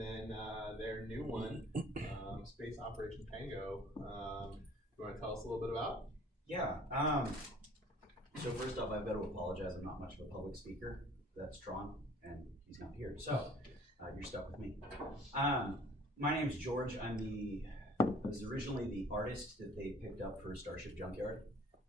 then their new one, Space Operation Tango. You want to tell us a little bit about? Yeah. So first off, I've got to apologize. I'm not much of a public speaker. That's Tron, and he's not here. So you're stuck with me. My name's George. I was originally the artist that they picked up for Starship Junkyard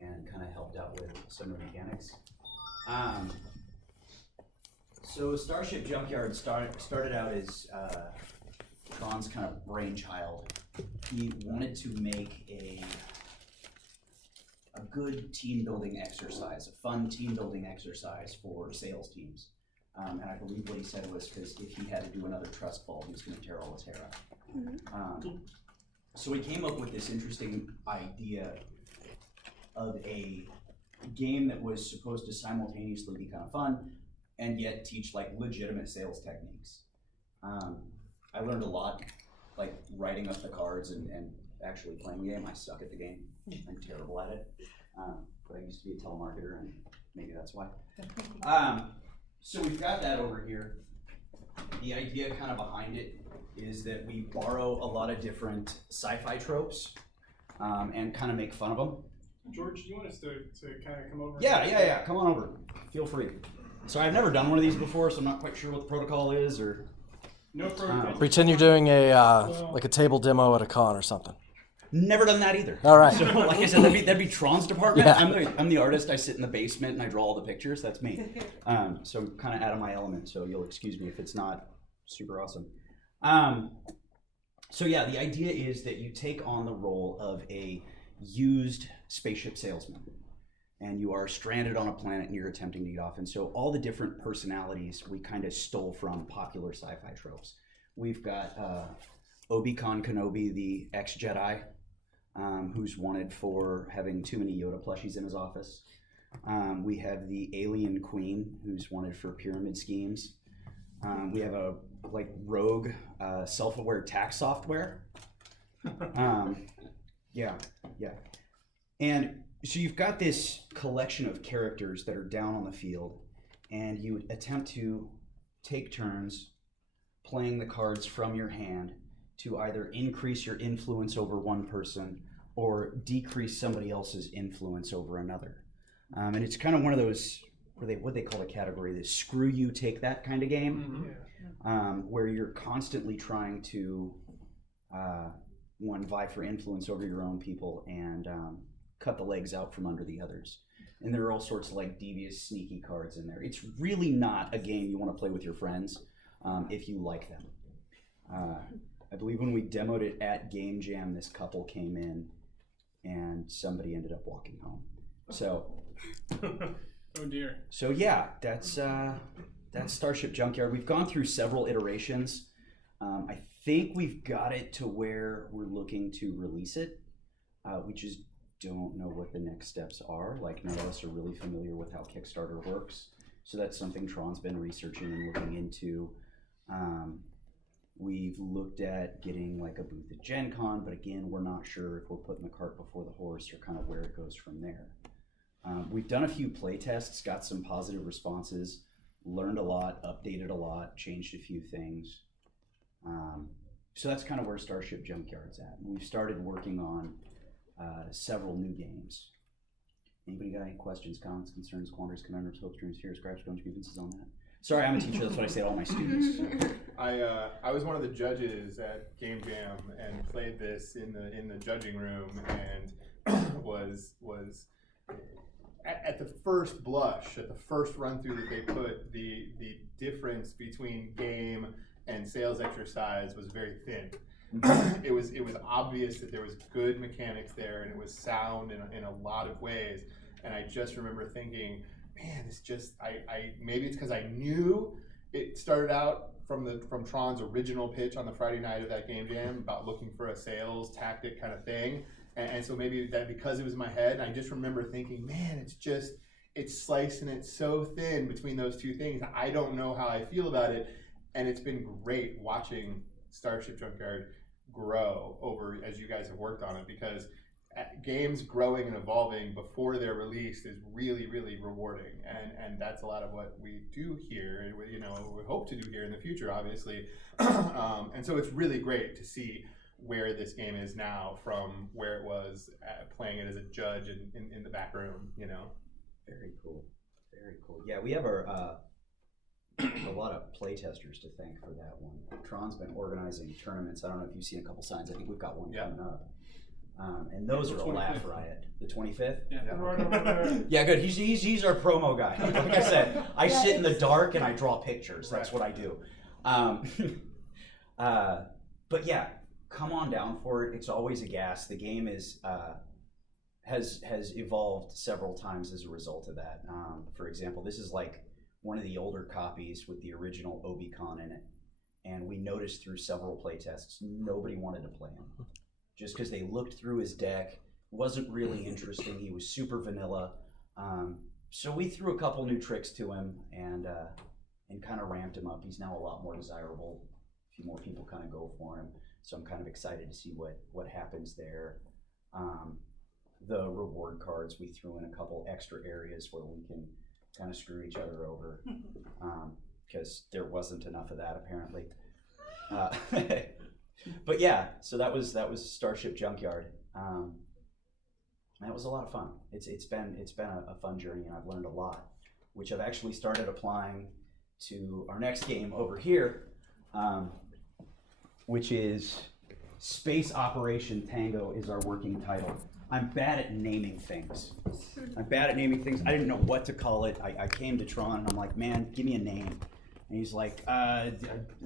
and kind of helped out with some of the mechanics. So Starship Junkyard started out as Tron's kind of brainchild. He wanted to make a good team building exercise, a fun team building exercise for sales teams. And I believe what he said was because if he had to do another trust fall, he was going to tear all his hair out. So he came up with this interesting idea of a game that was supposed to simultaneously be kind of fun and yet teach like legitimate sales techniques. I learned a lot, like writing up the cards and actually playing the game. I suck at the game. I'm terrible at it. But I used to be a telemarketer, and maybe that's why. So we've got that over here. The idea kind of behind it is that we borrow a lot of different sci-fi tropes and kind of make fun of them. George, do you want us to kind of come over? Yeah. Come on over. Feel free. So I've never done one of these before, so I'm not quite sure what the protocol is or. No protocol. Pretend you're doing a like a table demo at a con or something. Never done that either. All right. So like I said, that'd be Tron's department. Yeah. I'm the artist. I sit in the basement and I draw all the pictures. That's me. So I'm kind of out of my element. So you'll excuse me if it's not super awesome. So yeah, the idea is that you take on the role of a used spaceship salesman, and you are stranded on a planet and you're attempting to get off. And so all the different personalities we kind of stole from popular sci-fi tropes. We've got Obi-Wan Kenobi, the ex-Jedi, who's wanted for having too many Yoda plushies in his office. We have the alien queen, who's wanted for pyramid schemes. We have a rogue self-aware tax software. Yeah. And so you've got this collection of characters that are down on the field, and you attempt to take turns playing the cards from your hand to either increase your influence over one person or decrease somebody else's influence over another. And it's kind of one of those, what they call the category, the screw you, take that kind of game, where you're constantly trying to, vie for influence over your own people and cut the legs out from under the others. And there are all sorts of like devious, sneaky cards in there. It's really not a game you want to play with your friends if you like them. I believe when we demoed it at Game Jam, this couple came in and somebody ended up walking home. So, oh dear. So yeah, that's Starship Junkyard. We've gone through several iterations. I think we've got it to where we're looking to release it. We just don't know what the next steps are. Like, none of us are really familiar with how Kickstarter works. So that's something Tron's been researching and looking into. We've looked at getting like a booth at Gen Con, but again, we're not sure if we're putting the cart before the horse or kind of where it goes from there. We've done a few play tests, got some positive responses, learned a lot, updated a lot, changed a few things. So that's kind of where Starship Junkyard's at. We've started working on several new games. Anybody got any questions, comments, concerns, quandaries, conundrums, hopes, dreams, fears, gripes, groans, grievances on that? Sorry, I'm a teacher. That's what I say to all my students. I was one of the judges at Game Jam and played this in the judging room, and was at the first blush, at the first run through that they put, the difference between game and sales exercise was very thin. It was obvious that there was good mechanics there, and it was sound in a lot of ways. And I just remember thinking, man, it's just I maybe it's because I knew it started out from Tron's original pitch on the Friday night of that Game Jam about looking for a sales tactic kind of thing, and so maybe that because it was in my head, I just remember thinking, man, it's slicing it so thin between those two things. I don't know how I feel about it, and it's been great watching Starship Junkyard grow over as you guys have worked on it, because games growing and evolving before they're released is really, really rewarding, and that's a lot of what we do here, and we hope to do here in the future, obviously. And so it's really great to see where this game is now from where it was playing it as a judge in the back room. Very cool, very cool. Yeah, we have our a lot of playtesters to thank for that one. Tron's been organizing tournaments. I don't know if you've seen a couple signs. I think we've got one coming up. And those are a laugh riot. The 25th? Yeah. Yeah, good. He's our promo guy. Like I said, I sit in the dark and I draw pictures. That's what I do. But yeah, come on down for it. It's always a gas. The game has evolved several times as a result of that. For example, this is like one of the older copies with the original Obi-Con in it. And we noticed through several playtests, nobody wanted to play him. Just because they looked through his deck, wasn't really interesting. He was super vanilla. So we threw a couple new tricks to him and kind of ramped him up. He's now a lot more desirable. A few more people kind of go for him. So I'm kind of excited to see what happens there. The reward cards, we threw in a couple extra areas where we can kind of screw each other over because there wasn't enough of that apparently. But yeah, so that was Starship Junkyard. That was a lot of fun. It's been a fun journey, and I've learned a lot, which I've actually started applying to our next game over here, which is Space Operation Tango is our working title. I'm bad at naming things. I didn't know what to call it. I came to Tron and I'm like, man, give me a name. And he's like,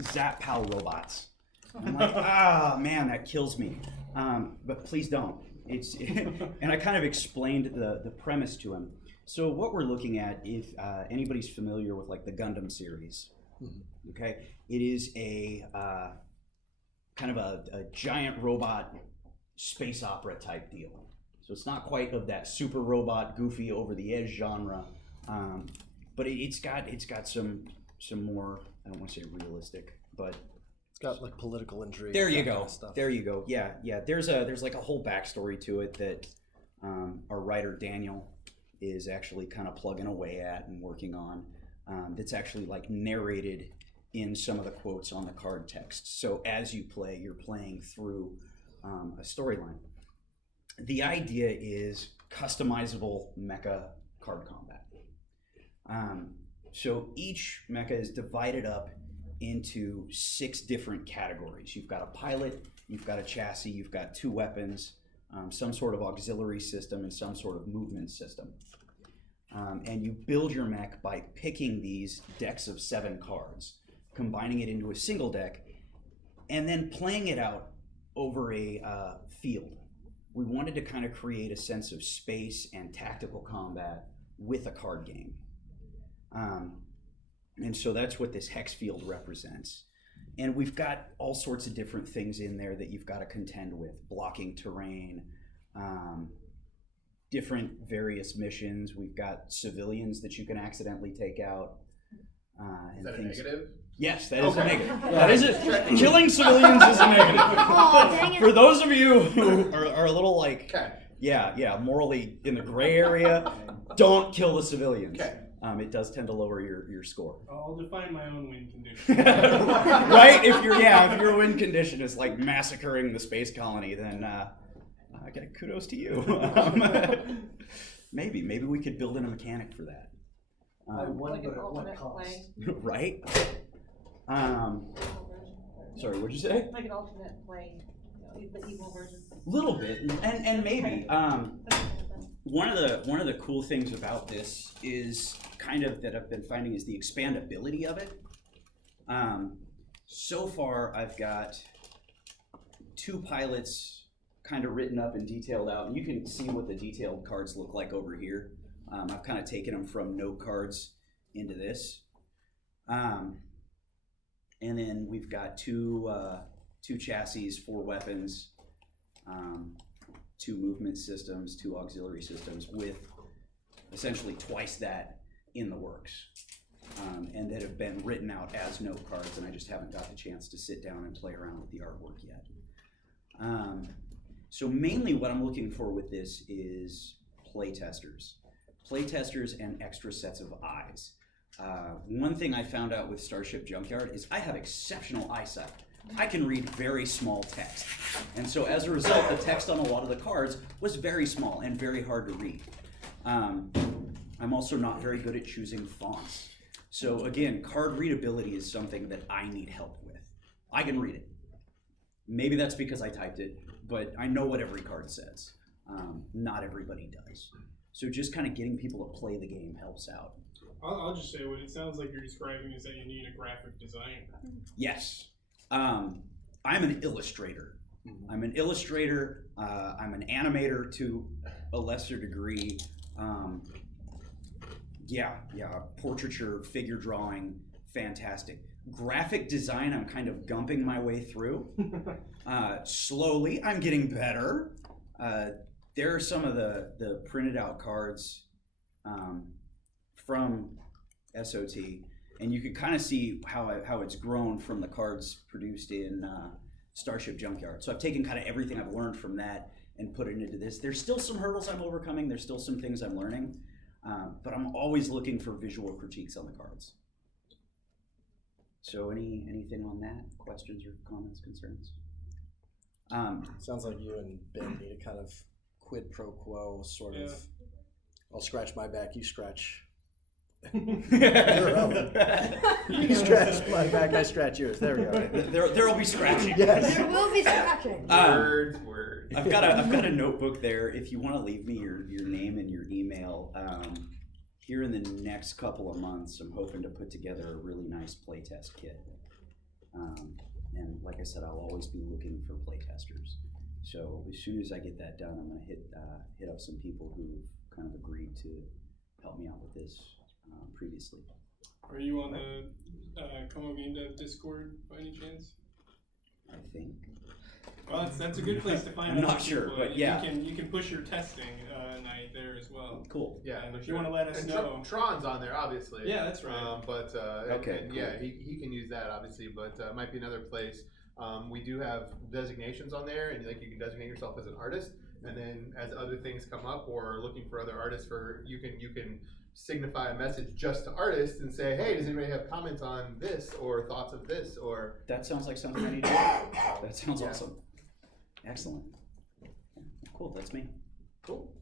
Zap Pal Robots. I'm like, man, that kills me. But please don't. And I kind of explained the premise to him. So what we're looking at, if anybody's familiar with like the Gundam series, okay, it is a kind of a giant robot space opera type deal. So it's not quite of that super robot, goofy, over the edge genre, but it's got some more, I don't want to say realistic, but it's got like political intrigue. There you go. Kind of stuff. There you go. Yeah. There's like a whole backstory to it that our writer Daniel is actually kind of plugging away at and working on. That's actually like narrated in some of the quotes on the card text. So as you play, you're playing through a storyline. The idea is customizable mecha card combat. So each mecha is divided up into 6 different categories. You've got a pilot, you've got a chassis, you've got 2 weapons, some sort of auxiliary system, and some sort of movement system. And you build your mech by picking these decks of 7 cards, combining it into a single deck, and then playing it out over a field. We wanted to kind of create a sense of space and tactical combat with a card game. And so that's what this hex field represents. And we've got all sorts of different things in there that you've got to contend with. Blocking terrain, different various missions. We've got civilians that you can accidentally take out. Is that a negative? Yes, that is a negative. That is it. Killing civilians is a negative. Oh, dang it. For those of you who are a little like, Okay. yeah, morally in the gray area, don't kill the civilians. Okay. It does tend to lower your score. I'll define my own win condition. Right? If your win condition is like massacring the space colony, then I got kudos to you. Maybe we could build in a mechanic for that. Like an alternate play. Right? Sorry, what'd you say? Like an alternate play, the evil version. Little bit, and maybe. One of the cool things about this is kind of that I've been finding is the expandability of it. So far, I've got 2 pilots kind of written up and detailed out, and you can see what the detailed cards look like over here. I've kind of taken them from note cards into this. And then we've got 2 chassis, 4 weapons, 2 movement systems, 2 auxiliary systems, with essentially twice that in the works, and that have been written out as note cards, and I just haven't got the chance to sit down and play around with the artwork yet. So mainly what I'm looking for with this is playtesters and extra sets of eyes. One thing I found out with Starship Junkyard is I have exceptional eyesight. I can read very small text. And so as a result, the text on a lot of the cards was very small and very hard to read. I'm also not very good at choosing fonts. So again, card readability is something that I need help with. I can read it. Maybe that's because I typed it, but I know what every card says. Not everybody does. So just kind of getting people to play the game helps out. I'll just say what it sounds like you're describing is that you need a graphic designer. Yes. I'm an illustrator. I'm an illustrator. I'm an animator to a lesser degree. Portraiture, figure drawing, fantastic. Graphic design, I'm kind of gumping my way through. Slowly, I'm getting better. There are some of the printed out cards from SOT, and you can kind of see how it's grown from the cards produced in Starship Junkyard. So I've taken kind of everything I've learned from that and put it into this. There's still some hurdles I'm overcoming. There's still some things I'm learning, but I'm always looking for visual critiques on the cards. So anything on that? Questions or comments, concerns? Sounds like you and Ben need a kind of quid pro quo sort of. I'll scratch my back, you scratch. You scratch my back, I scratch yours. There we go. There'll be scratching. Yes. There will be scratching. Words. I've got a notebook there. If you want to leave me your name and your email, here in the next couple of months, I'm hoping to put together a really nice playtest kit. And like I said, I'll always be looking for playtesters. So as soon as I get that done, I'm gonna hit up some people who've kind of agreed to help me out with this previously. Are you on the Como Game Dev Discord by any chance? I think. Well, that's a good place to find I'm out. not some sure, people. but yeah. You can push your testing night there as well. Cool. Yeah, And for if sure. you want to let us And know. Tron's on there, obviously. Yeah, that's right. Okay, cool. Yeah, he can use that, obviously, but it might be another place. We do have designations on there, and like you can designate yourself as an artist, and then as other things come up or looking for other artists, you can signify a message just to artists and say, hey, does anybody have comments on this or thoughts of this or? That sounds like something I need to do. That sounds awesome. Excellent. Cool, that's me. Cool.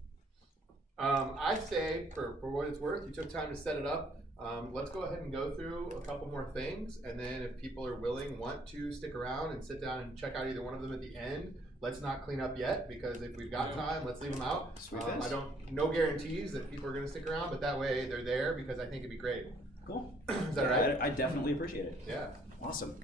I'd say for what it's worth, you took time to set it up. Let's go ahead and go through a couple more things, and then if people are willing, want to stick around and sit down and check out either one of them at the end, let's not clean up yet, because if we've got time, let's leave them out. Sweet. No guarantees that people are going to stick around, but that way they're there, because I think it'd be great. Cool. Is that right? I definitely appreciate it. Yeah. Awesome.